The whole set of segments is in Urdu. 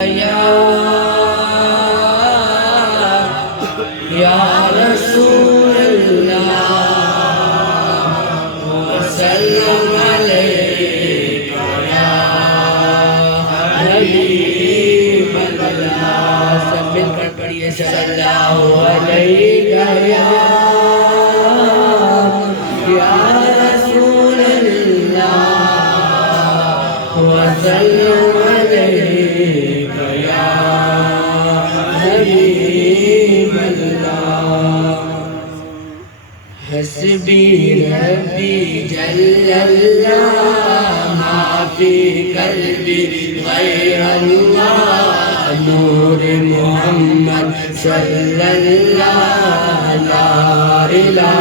یا رسول اللہ وسلم علیک یا حبیب اللہ سب مل کر پڑھئے صلی اللہ علیک یا رسول اللہ وسلم علیک یا حبیب اللہ حسبی ربی جل اللہ ما فی قلبی غیر اللہ نور محمد صلی اللہ لا الہ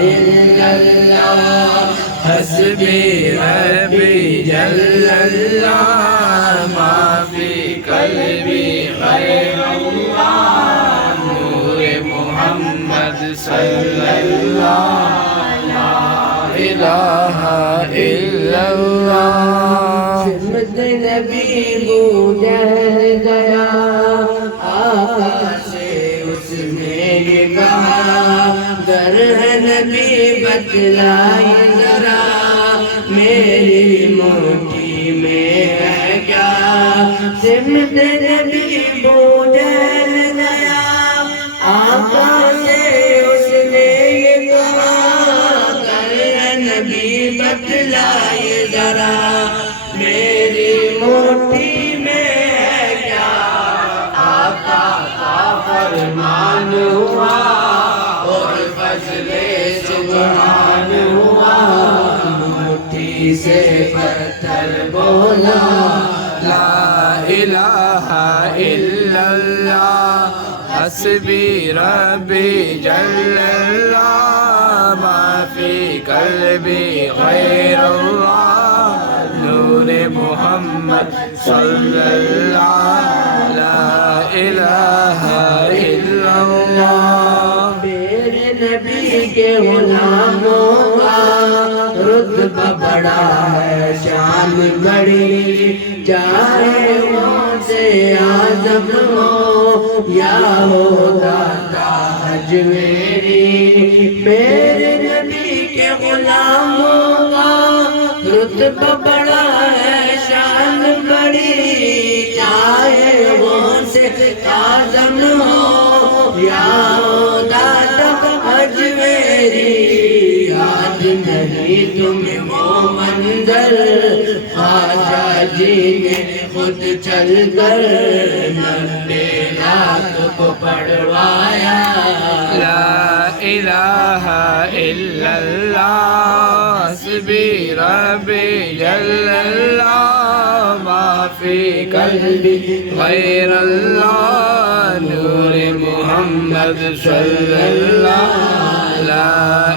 الا اللہ حسبی ربی جل اللہ ما فی قلبی غیر اللہ نور محمد صلی اللہ لا الہ الا اللہ خدمت نبی بوجھل گیا آقا سے اس نے یہ کہا در ہے نبی بتلائے ذرا میری موٹی میں ہے کیا سمت نبی بوجھل گیا آقا سے اس نے یہ کہا در ہے نبی بتلائے ذرا میری موٹی میں ہے کیا آقا کا فرمان ہوا اور فضل سبحان ہوا موٹی سے پتھر بولا لا الہ الا اللہ حسبی ربی جل اللہ ما فی قلبی غیر اللہ نور محمد صلی اللہ لا الہ الا اللہ میرے نبی کے غلاموں کا رتبہ بڑا ہے شان بڑی چاہے وہ سے اعظم ہو یا ہو داتا حج میری میرے نبی کے غلاموں کا رتبہ بڑا ہے شان بڑی چاہے وہ سے اعظم ہو یا ہو داتا حج میری یاد نہیں تمہیں وہ منظر خواجہ جی نے خود چل کر 90 لاکھ کو پڑھوایا لا الہ الا اللہ حسبی ربی جل اللہ ما فی قلبی غیر اللہ نور محمد صلی اللہ لا